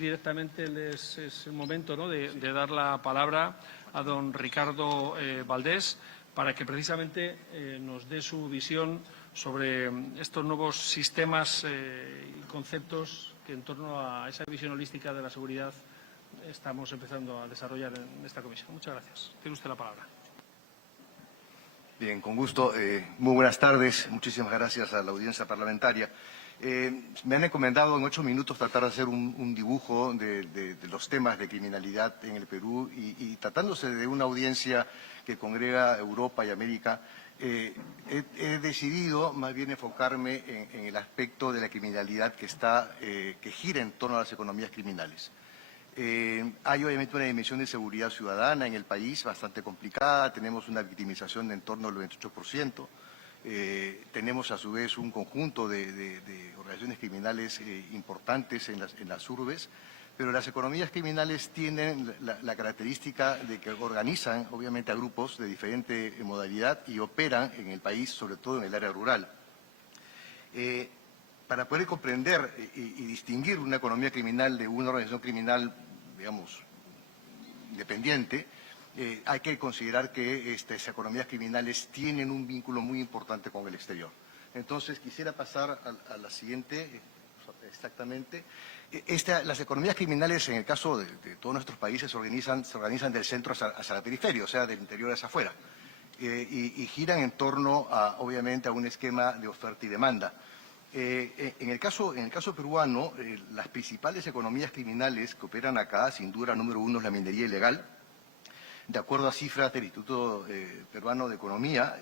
Directamente es el momento, ¿no?, de dar la palabra a don Ricardo Valdés para que precisamente nos dé su visión sobre estos nuevos sistemas y conceptos que en torno a esa visión holística de la seguridad estamos empezando a desarrollar en esta comisión. Muchas gracias. Tiene usted la palabra. Bien, con gusto. Muy buenas tardes. Muchísimas gracias a la audiencia parlamentaria. Me han encomendado en 8 minutos tratar de hacer un dibujo de los temas de criminalidad en el Perú y tratándose de una audiencia que congrega Europa y América, he decidido más bien enfocarme en el aspecto de la criminalidad que gira en torno a las economías criminales. Hay obviamente una dimensión de seguridad ciudadana en el país bastante complicada, tenemos una victimización de en torno al 28%, tenemos a su vez un conjunto de organizaciones criminales importantes en las urbes, pero las economías criminales tienen la característica de que organizan obviamente a grupos de diferente modalidad y operan en el país, sobre todo en el área rural. Para poder comprender y distinguir una economía criminal de una organización criminal, digamos, independiente, hay que considerar que estas economías criminales tienen un vínculo muy importante con el exterior. Entonces, quisiera pasar a la siguiente, exactamente. Las economías criminales, en el caso de todos nuestros países, se organizan del centro hacia la periferia, o sea, del interior hacia afuera, y giran en torno, obviamente, a un esquema de oferta y demanda. En el caso peruano, las principales economías criminales que operan acá, sin duda, número uno es la minería ilegal. De acuerdo a cifras del Instituto Peruano de Economía,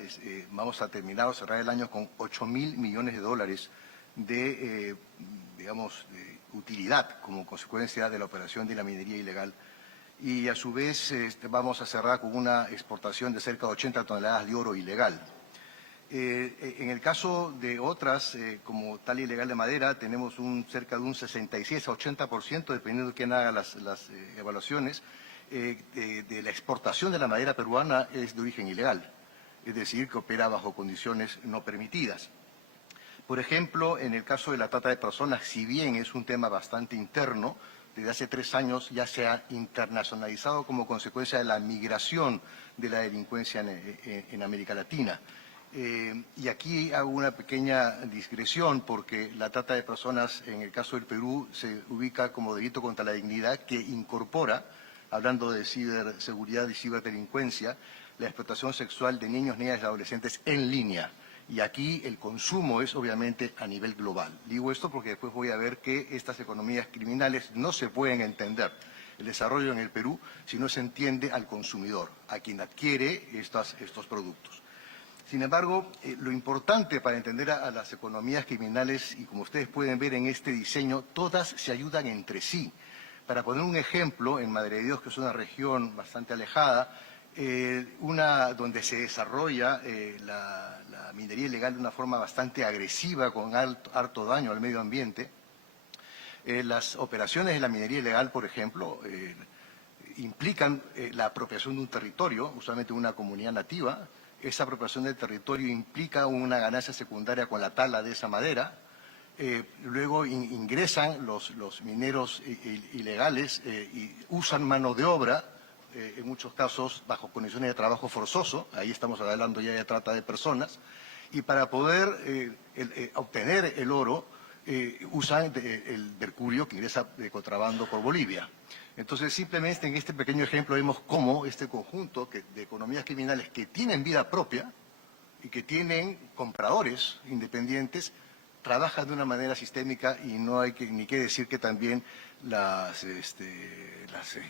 vamos a cerrar el año con 8.000 millones de dólares de, digamos, de utilidad como consecuencia de la operación de la minería ilegal. Y a su vez vamos a cerrar con una exportación de cerca de 80 toneladas de oro ilegal. En el caso de otras, como tala ilegal de madera, tenemos cerca de un 66 a 80%, dependiendo de quién haga las evaluaciones, de la exportación de la madera peruana es de origen ilegal, es decir, que opera bajo condiciones no permitidas. Por ejemplo, en el caso de la trata de personas, si bien es un tema bastante interno, desde hace 3 años ya se ha internacionalizado como consecuencia de la migración de la delincuencia en América Latina. Y aquí hago una pequeña digresión porque la trata de personas en el caso del Perú se ubica como delito contra la dignidad que incorpora, hablando de ciberseguridad y ciberdelincuencia, la explotación sexual de niños, niñas y adolescentes en línea. Y aquí el consumo es obviamente a nivel global. Digo esto porque después voy a ver que estas economías criminales no se pueden entender el desarrollo en el Perú si no se entiende al consumidor, a quien adquiere estos productos. Sin embargo, lo importante para entender a las economías criminales, y como ustedes pueden ver en este diseño, todas se ayudan entre sí. Para poner un ejemplo, en Madre de Dios, que es una región bastante alejada, donde se desarrolla la minería ilegal de una forma bastante agresiva, con harto daño al medio ambiente, las operaciones de la minería ilegal, por ejemplo, implican la apropiación de un territorio, usualmente una comunidad nativa. Esa apropiación del territorio implica una ganancia secundaria con la tala de esa madera. Luego ingresan los mineros ilegales y usan mano de obra, en muchos casos bajo condiciones de trabajo forzoso, ahí estamos hablando ya de trata de personas, y para poder obtener el oro usan el mercurio que ingresa de contrabando por Bolivia. Entonces, simplemente en este pequeño ejemplo vemos cómo este conjunto de economías criminales que tienen vida propia y que tienen compradores independientes, trabajan de una manera sistémica y no hay ni que decir que también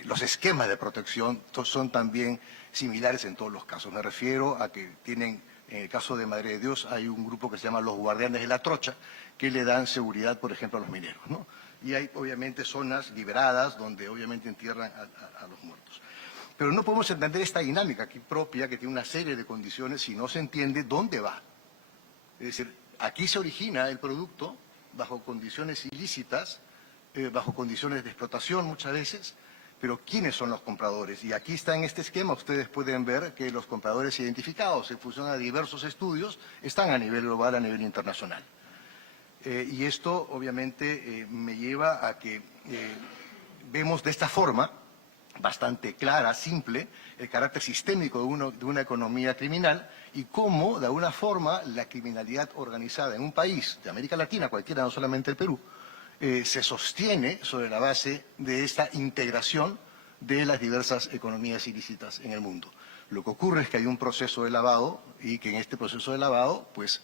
los esquemas de protección son también similares en todos los casos. Me refiero a que tienen, en el caso de Madre de Dios, hay un grupo que se llama los guardianes de la trocha, que le dan seguridad, por ejemplo, a los mineros, ¿no? Y hay obviamente zonas liberadas donde obviamente entierran a los muertos. Pero no podemos entender esta dinámica aquí propia, que tiene una serie de condiciones, si no se entiende dónde va. Es decir, aquí se origina el producto bajo condiciones ilícitas, bajo condiciones de explotación muchas veces, pero ¿quiénes son los compradores? Y aquí está en este esquema, ustedes pueden ver que los compradores identificados en función a diversos estudios están a nivel global, a nivel internacional. Y esto obviamente me lleva a que vemos de esta forma, bastante clara, simple, el carácter sistémico de una economía criminal y cómo, de alguna forma, la criminalidad organizada en un país de América Latina, cualquiera, no solamente el Perú, se sostiene sobre la base de esta integración de las diversas economías ilícitas en el mundo. Lo que ocurre es que hay un proceso de lavado y que en este proceso de lavado, pues,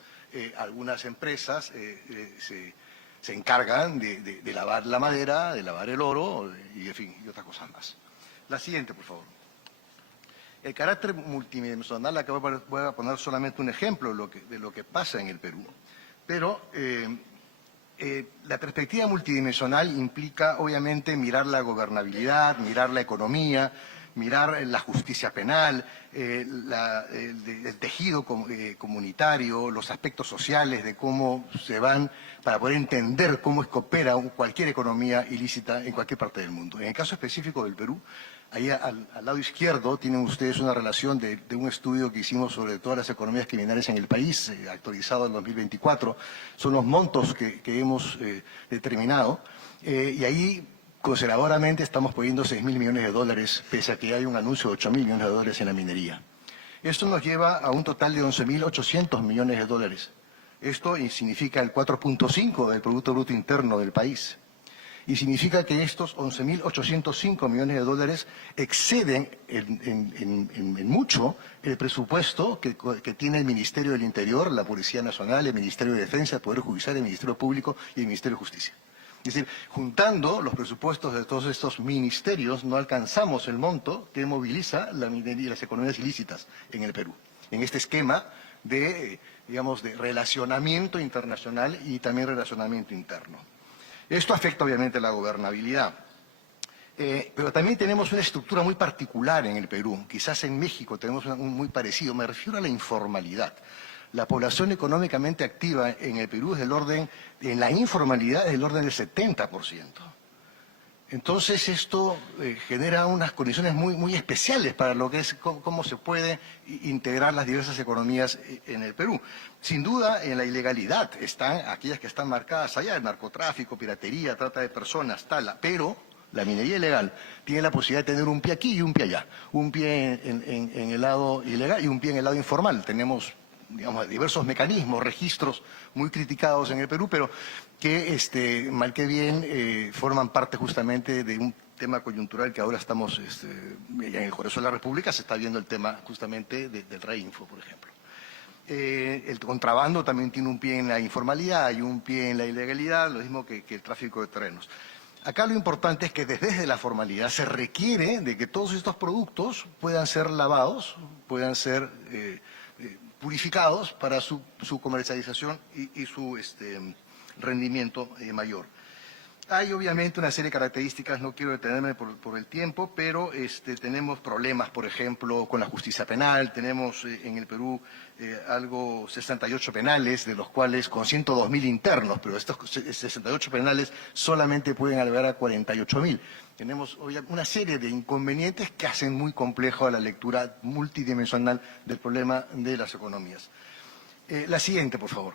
algunas empresas se encargan de lavar la madera, de lavar el oro y, en fin, y otras cosas más. La siguiente, por favor. El carácter multidimensional, acá voy a poner solamente un ejemplo de lo que pasa en el Perú. Pero la perspectiva multidimensional implica, obviamente, mirar la gobernabilidad, mirar la economía, mirar la justicia penal, el tejido comunitario, los aspectos sociales de cómo se van, para poder entender cómo es que opera cualquier economía ilícita en cualquier parte del mundo. En el caso específico del Perú, ahí al lado izquierdo tienen ustedes una relación de un estudio que hicimos sobre todas las economías criminales en el país, actualizado en 2024. Son los montos que hemos determinado y ahí conservadoramente estamos poniendo 6.000 millones de dólares, pese a que hay un anuncio de 8.000 millones de dólares en la minería. Esto nos lleva a un total de 11.800 millones de dólares. Esto significa el 4.5 del Producto Bruto Interno del país. Y significa que estos 11.805 millones de dólares exceden en mucho el presupuesto que tiene el Ministerio del Interior, la Policía Nacional, el Ministerio de Defensa, el Poder Judicial, el Ministerio Público y el Ministerio de Justicia. Es decir, juntando los presupuestos de todos estos ministerios, no alcanzamos el monto que moviliza la minería y las economías ilícitas en el Perú, en este esquema de, digamos, de relacionamiento internacional y también relacionamiento interno. Esto afecta obviamente la gobernabilidad, pero también tenemos una estructura muy particular en el Perú. Quizás en México tenemos un muy parecido. Me refiero a la informalidad. La población económicamente activa en el Perú es del orden, en la informalidad es del orden del 70%. Entonces esto genera unas condiciones muy especiales para lo que es cómo se puede integrar las diversas economías en el Perú. Sin duda, en la ilegalidad están aquellas que están marcadas allá, el narcotráfico, piratería, trata de personas, tala, pero la minería ilegal tiene la posibilidad de tener un pie aquí y un pie allá, un pie en el lado ilegal y un pie en el lado informal. Tenemos, digamos, diversos mecanismos, registros muy criticados en el Perú, pero que, mal que bien, forman parte justamente de un tema coyuntural que ahora estamos, en el Congreso de la República se está viendo el tema justamente del Reinfo, por ejemplo. El contrabando también tiene un pie en la informalidad y un pie en la ilegalidad, lo mismo que el tráfico de terrenos. Acá lo importante es que desde la formalidad se requiere de que todos estos productos puedan ser lavados, puedan ser purificados para su comercialización y su rendimiento mayor. Hay obviamente una serie de características, no quiero detenerme por el tiempo, pero tenemos problemas, por ejemplo, con la justicia penal. Tenemos en el Perú 68 penales, de los cuales con 102.000 internos, pero estos 68 penales solamente pueden albergar a 48.000. Tenemos una serie de inconvenientes que hacen muy complejo la lectura multidimensional del problema de las economías. La siguiente, por favor.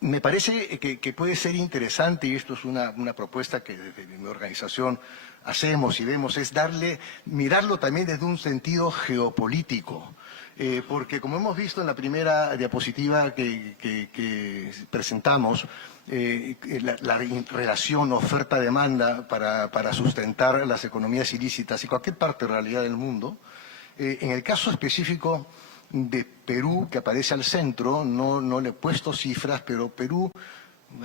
Me parece que puede ser interesante, y esto es una propuesta que desde mi organización hacemos y vemos, es mirarlo también desde un sentido geopolítico. Porque como hemos visto en la primera diapositiva que presentamos, la relación oferta-demanda para sustentar las economías ilícitas y cualquier parte de la realidad del mundo, en el caso específico de Perú, que aparece al centro, no le he puesto cifras, pero Perú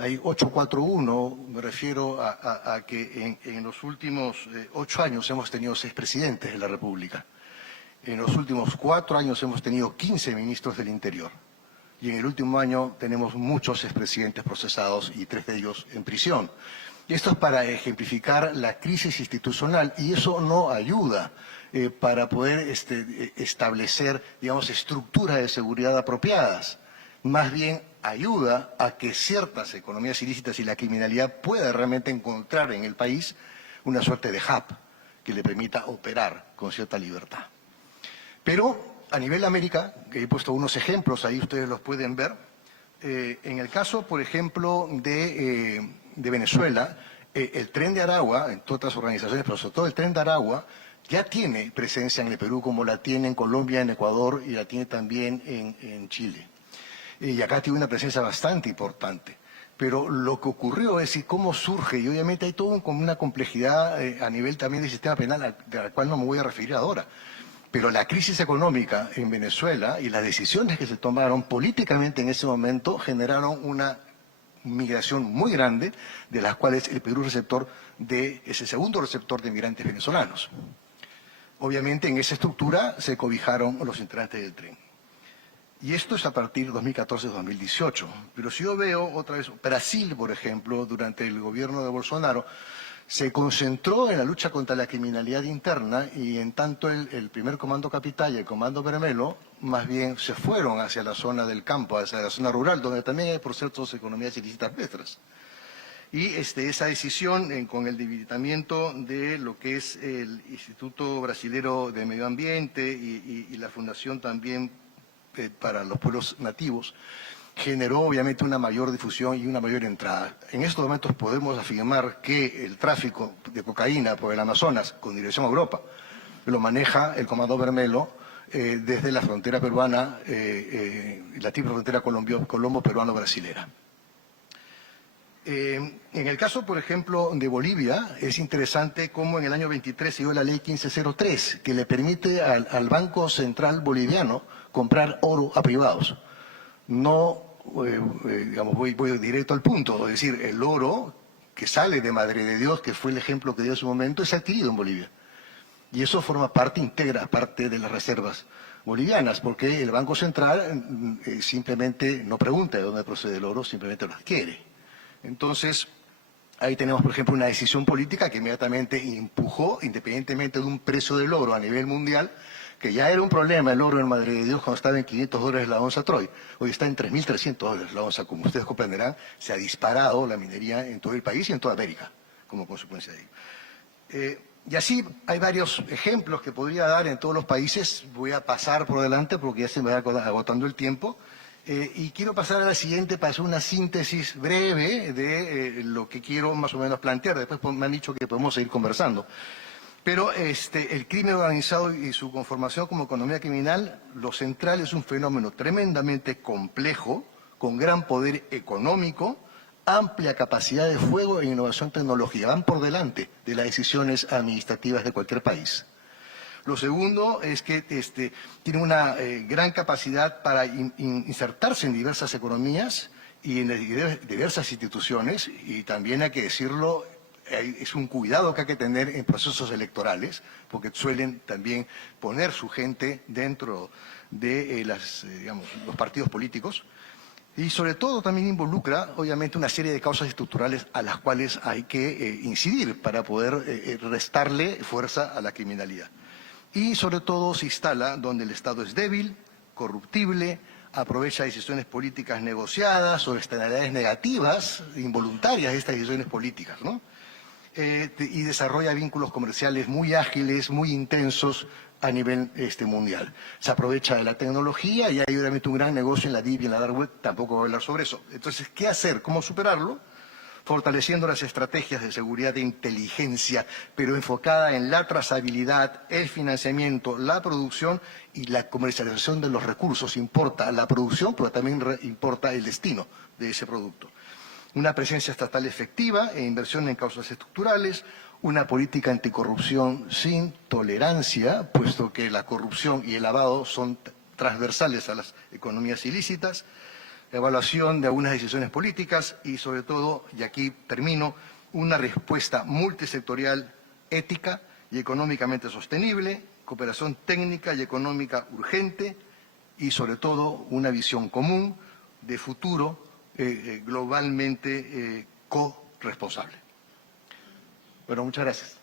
hay 841, me refiero a que en los últimos 8 años hemos tenido 6 presidentes de la República. En los últimos 4 años hemos tenido 15 ministros del Interior. Y en el último año tenemos muchos expresidentes procesados y 3 de ellos en prisión. Esto es para ejemplificar la crisis institucional y eso no ayuda para poder establecer, digamos, estructuras de seguridad apropiadas. Más bien ayuda a que ciertas economías ilícitas y la criminalidad pueda realmente encontrar en el país una suerte de hub que le permita operar con cierta libertad. Pero a nivel de América, que he puesto unos ejemplos, ahí ustedes los pueden ver, en el caso, por ejemplo, de Venezuela, El Tren de Aragua, en todas otras organizaciones, pero sobre todo el Tren de Aragua, ya tiene presencia en el Perú como la tiene en Colombia, en Ecuador y la tiene también en Chile. Y acá tiene una presencia bastante importante. Pero lo que ocurrió es decir, cómo surge, y obviamente hay todo una complejidad a nivel también del sistema penal, de la cual no me voy a referir ahora. Pero la crisis económica en Venezuela y las decisiones que se tomaron políticamente en ese momento generaron una migración muy grande, de las cuales el Perú es el segundo receptor de migrantes venezolanos. Obviamente en esa estructura se cobijaron los integrantes del tren. Y esto es a partir de 2014-2018. Pero si yo veo otra vez, Brasil, por ejemplo, durante el gobierno de Bolsonaro, se concentró en la lucha contra la criminalidad interna y en tanto el primer comando capital y el comando Vermelo más bien se fueron hacia la zona del campo, hacia la zona rural, donde también hay, por cierto, economías ilícitas nuestras. Y esa decisión con el debilitamiento de lo que es el Instituto Brasilero de Medio Ambiente y la Fundación también para los pueblos nativos, generó obviamente una mayor difusión y una mayor entrada. En estos momentos podemos afirmar que el tráfico de cocaína por el Amazonas con dirección a Europa lo maneja el Comando Vermelo desde la frontera peruana, la triple frontera colombo-peruano-brasilera. En el caso, por ejemplo, de Bolivia, es interesante cómo en el año 23 se dio la ley 1503, que le permite al Banco Central Boliviano comprar oro a privados. No, digamos, voy directo al punto, es decir, el oro que sale de Madre de Dios, que fue el ejemplo que dio en su momento, es adquirido en Bolivia. Y eso forma parte, integra parte de las reservas bolivianas, porque el Banco Central simplemente no pregunta de dónde procede el oro, simplemente lo adquiere. Entonces, ahí tenemos, por ejemplo, una decisión política que inmediatamente empujó, independientemente de un precio del oro a nivel mundial, que ya era un problema el oro en Madre de Dios cuando estaba en $500 la onza Troy. Hoy está en $3.300 la onza. Como ustedes comprenderán, se ha disparado la minería en todo el país y en toda América, como consecuencia de ello. Y así hay varios ejemplos que podría dar en todos los países. Voy a pasar por delante porque ya se me va agotando el tiempo. Y quiero pasar a la siguiente para hacer una síntesis breve de lo que quiero más o menos plantear. Después me han dicho que podemos seguir conversando. Pero el crimen organizado y su conformación como economía criminal, lo central es un fenómeno tremendamente complejo, con gran poder económico, amplia capacidad de fuego e innovación tecnológica. Van por delante de las decisiones administrativas de cualquier país. Lo segundo es que tiene una gran capacidad para insertarse en diversas economías y en diversas instituciones, y también hay que decirlo, es un cuidado que hay que tener en procesos electorales, porque suelen también poner su gente dentro de los partidos políticos. Y sobre todo también involucra, obviamente, una serie de causas estructurales a las cuales hay que incidir para poder restarle fuerza a la criminalidad. Y sobre todo se instala donde el Estado es débil, corruptible, aprovecha decisiones políticas negociadas o externalidades negativas, involuntarias de estas decisiones políticas, ¿no? Y desarrolla vínculos comerciales muy ágiles, muy intensos a nivel mundial. Se aprovecha de la tecnología y hay obviamente un gran negocio en la DIP y en la Dark Web, tampoco voy a hablar sobre eso. Entonces, ¿qué hacer? ¿Cómo superarlo? Fortaleciendo las estrategias de seguridad e inteligencia, pero enfocada en la trazabilidad, el financiamiento, la producción y la comercialización de los recursos. Importa la producción, pero también importa el destino de ese producto. Una presencia estatal efectiva e inversión en causas estructurales, una política anticorrupción sin tolerancia, puesto que la corrupción y el lavado son transversales a las economías ilícitas, evaluación de algunas decisiones políticas y, sobre todo, y aquí termino, una respuesta multisectorial, ética y económicamente sostenible, cooperación técnica y económica urgente y, sobre todo, una visión común de futuro globalmente corresponsable. Bueno, muchas gracias.